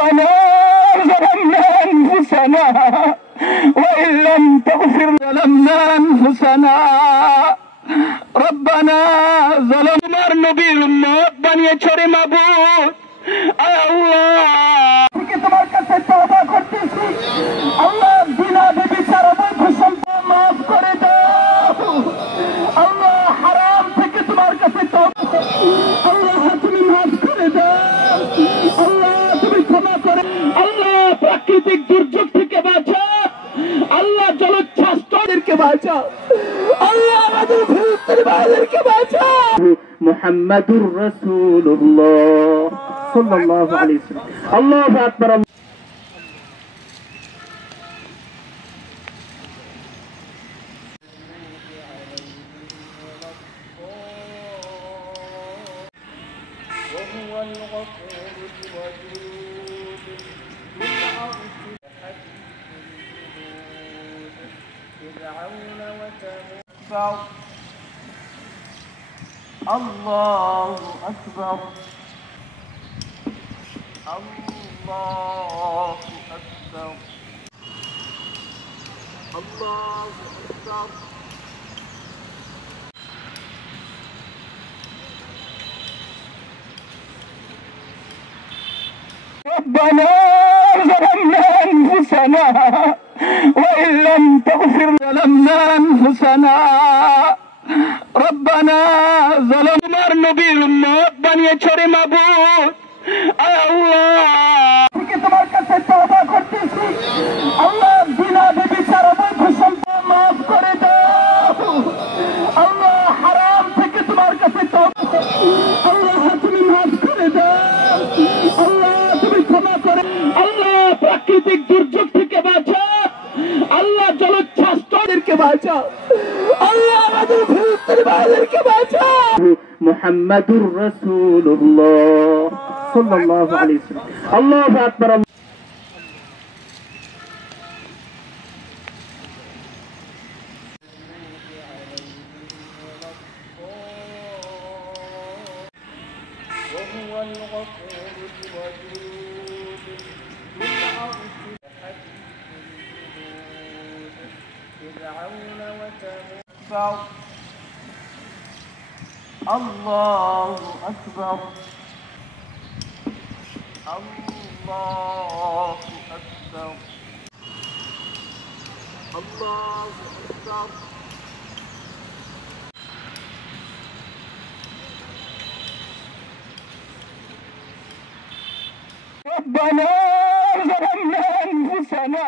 ربنا ظلمنا أنفسنا وإن لم تغفر ظلمنا أنفسنا ربنا ظلمنا নবীর উম্মত বানিয়েছো রে মাবুদ আয় আল্লাহ তোমার কাছে তওবা করতেছি আল্লাহ বিনা ব্যভিচার অবৈধ সম্পদ মাফ করে দাও আল্লাহ হারাম থেকে তোমার কাছে তওবা আল্লাহ তুমি মাফ করে দাও আল্লাহ তুমি ক্ষমা করে আল্লাহ প্রাকৃতিক দুর্যোগ থেকে বাঁচাও আল্লাহ জলোচ্ছ্বাসকে বাঁচাও আল্লাহ আমাদের ফিলিস্তিনি ভাইদেরকে বাঁচাও মুহাম্মাদুর রাসূলুল্লাহ সাল্লাল্লাহু আলাইহি ওয়াসাল্লাম আল্লাহু আকবার وهو الغفور الودود بالعرش فرعون وتمر الله أكبر الله أكبر الله أكبر ربنا ظلمنا أنفسنا وإن لم تغفر ظلمنا أنفسنا ربنا ظلمنا নবীর উম্মত বানিয়েছো রে মাবুদ আয় আল্লাহ তোমার কাছে তওবা করতেছি আল্লাহ বিনা ব্যভিচার অবৈধ সম্পদ মাফ করে দাও আল্লাহ হারাম থেকে তোমার কাছে তওবা আল্লাহ তুমি মাফ করে দাও আল্লাহ তুমি ক্ষমা করে আল্লাহ প্রাকৃতিক দুর্যোগ থেকে বাঁচাও আল্লাহ জলোচ্ছ্বাসকে বাঁচাও আল্লাহ আমাদের ফিলিস্তিনি ভাইদেরকে বাঁচাও মুহাম্মাদুর রাসূলুল্লাহ সাল্লাল্লাহু আলাইহি ওয়াসাল্লাম আল্লাহু আকবার وهو الغفور الودود بالعرش فرعون وتمر الله أكبر الله أكبر الله أكبر ربنا ظلمنا أنفسنا